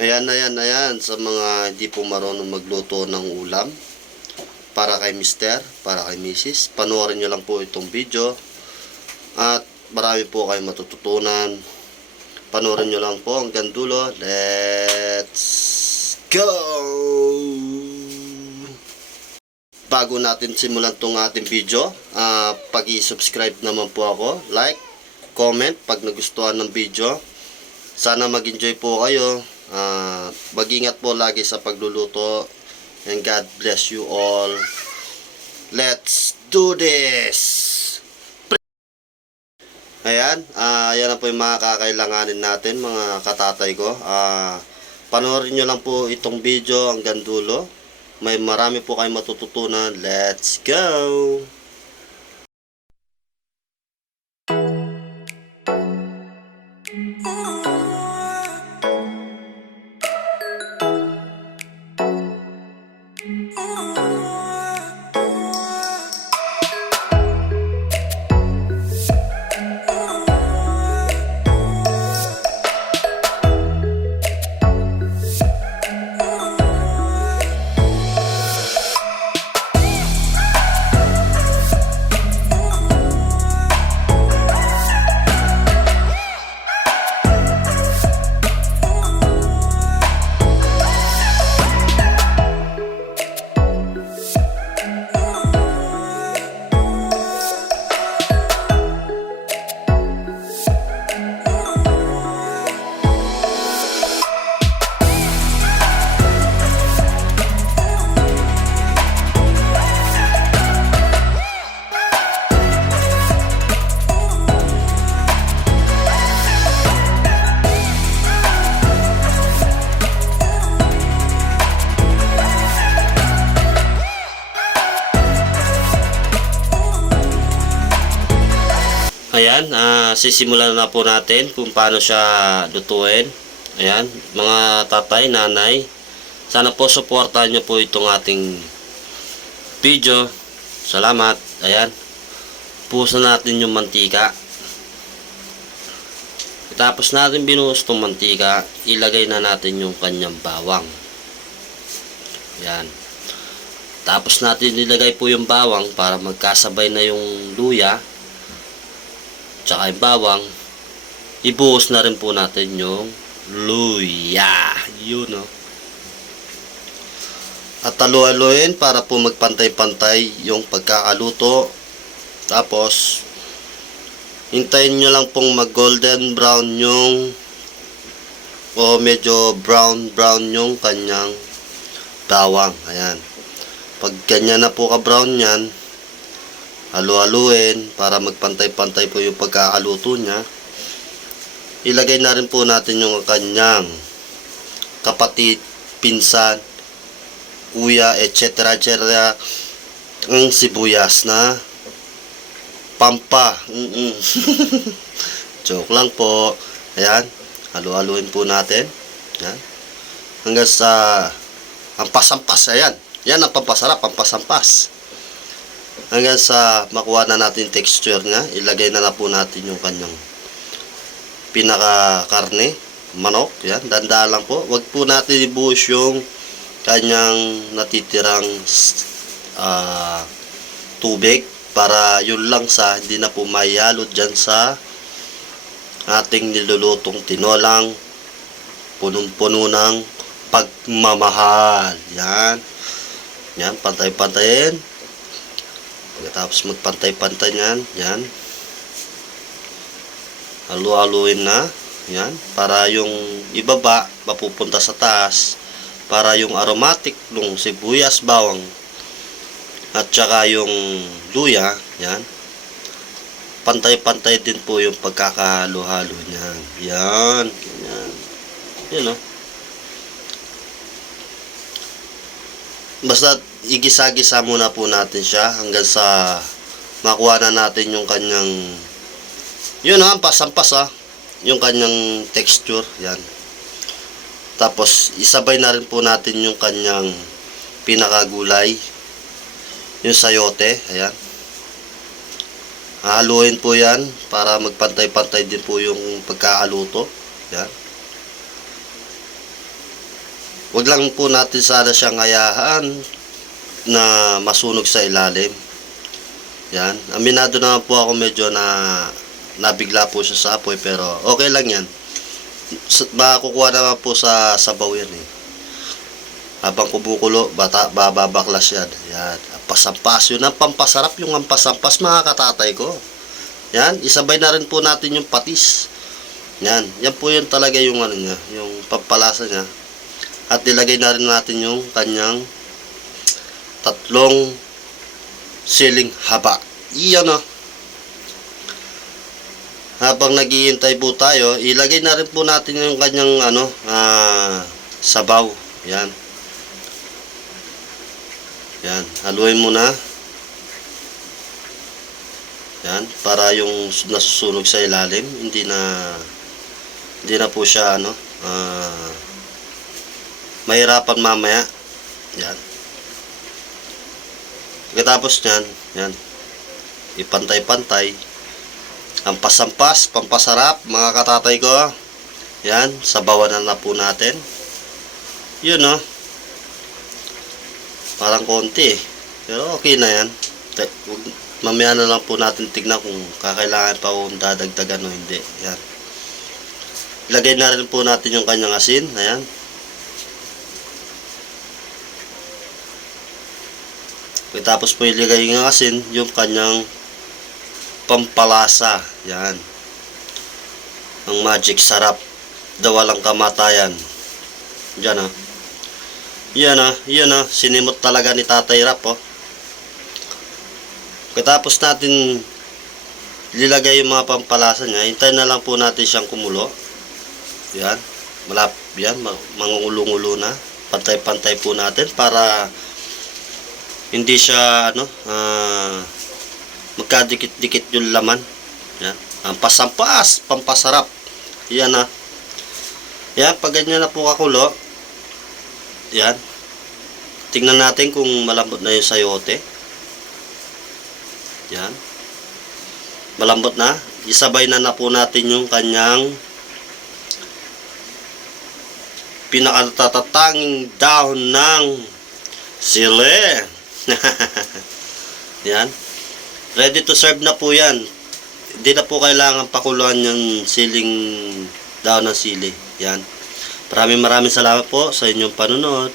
Ayan, sa mga hindi po marunong magluto ng ulam, para kay Mister, para kay Mrs. Panoorin nyo lang po itong video at marami po kayong matututunan. Panoorin nyo lang po hanggang dulo. Let's go! Bago natin simulan tong ating video, pag-i-subscribe naman po ako, like, comment pag nagustuhan ng video. Sana mag-enjoy po kayo. Mag-ingat po lagi sa pagluluto. And God bless you all. Let's do this! Ayan, yan na po yung mga kakailanganin natin, mga katatay ko. Panoorin nyo lang po itong video hanggang dulo. May marami po kayong matututunan. Let's go! Ayan, sisimulan na po natin kung paano siya lutuin. Ayan, mga tatay, nanay, sana po supportahan nyo po itong ating video. Salamat. Ayan, puso natin yung mantika. Tapos natin binuhos itong mantika, ilagay na natin yung kanyang bawang. Ayan. Tapos natin ilagay po yung bawang para magkasabay na yung luya tsaka yung bawang. Ibuhos na rin po natin yung luya. Yun, no? At halu-haluin para po magpantay-pantay yung pagkakaluto. Tapos hintayin nyo lang pong mag golden brown yung o medyo brown yung kanyang bawang. Ayan. Pag ganyan na po ka brown yan, halu-haluin para magpantay-pantay po yung pagkakaluto niya. Ilagay na rin po natin yung kanyang kapatid, pinsan, kuya, etc. Ang sibuyas na pampa. Joke lang po. Ayan, halu-haluin po natin. Ayan. Hanggang sa ampas-ampas. Ayan, yan ang pampasarap, ampas-ampas. Hanggang sa makuha na natin texture niya, ilagay na po natin yung kanyang pinaka-karne, manok. Yan, dandaan lang po. Wag po natin ibuhos yung kanyang natitirang tubig para yun lang sa hindi na po maihalo dyan sa ating nilulutong tinolang punong-puno ng pagmamahal. Yan. Yan, pantay-pantayin. Tapos magpantay-pantay yan. Yan. Halu-haluin na. Yan. Para yung ibaba, mapupunta sa taas. Para yung aromatic ng sibuyas, bawang, at saka yung luya. Yan. Pantay-pantay din po yung pagkakahalo-halo niyan. Yan. Ganyan. Yan, no? Basta igisa-gisa muna po natin siya hanggang sa makuha na natin yung kanyang yun, ampas-ampas, yung kanyang texture. Yan. Tapos isabay na rin po natin yung kanyang pinakagulay, yung sayote. Ayan. Haluin po yan para magpantay-pantay din po yung pagkakaluto. Yan. Wag lang po natin sana siyang hayaan na masunog sa ilalim. Yan. Aminado naman po ako medyo na nabigla po siya sa apoy, pero okay lang yan. Makukuha naman po sa sabaw yan eh. Habang kumukulo, bababaklas yan. Yan. Pasampas. Yun ang pampasarap, yung ampasampas mga katatay ko. Yan. Isabay na rin po natin yung patis. Yan. Yan po yun talaga yung ano niya, yung pampalasa niya. At ilagay na rin natin yung kanyang 3 siling haba. Iyan o. Habang naghihintay po tayo, ilagay na rin po natin yung kanyang sabaw. Yan. Yan. Haluin mo na. Yan. Para yung nasusunog sa ilalim, hindi na po siya mahirapan mamaya. Yan. Pagkatapos nyan, yan, ipantay-pantay. Ang pasampas, pampasarap, mga katatay ko. Yan, sabawan na po natin. Yun parang konti. Pero okay na yan. Mamaya na lang po natin tignan kung kakailangan pa kung dadagdagan o hindi. Yan. Ilagay na rin po natin yung kanyang asin. Ayan. Tapos po ilagay yung asin, yung kanyang pampalasa. Yan. Ang magic sarap. Walang kamatayan. Diyan Yan sinimot talaga ni Tatay Rap Tapos natin lilagay yung mga pampalasa niya. Hintayin na lang po natin siyang kumulo. Yan. Yan. Mangungulo-ngulo na. Pantay-pantay po natin para hindi siya magkadikit-dikit yung laman. Yan. Ang pasampas, pampasarap. Yan Yan, pag ganyan na po kakulo. Yan. Tingnan natin kung malambot na yung sayote. Yan. Malambot na. Isabay na po natin yung kanyang pinakatatanging dahon ng sili. Yan. Ready to serve na po yan. Hindi na po kailangan pakuluan yung siling dahon ng sili. Yan. Maraming salamat po sa inyong panunod.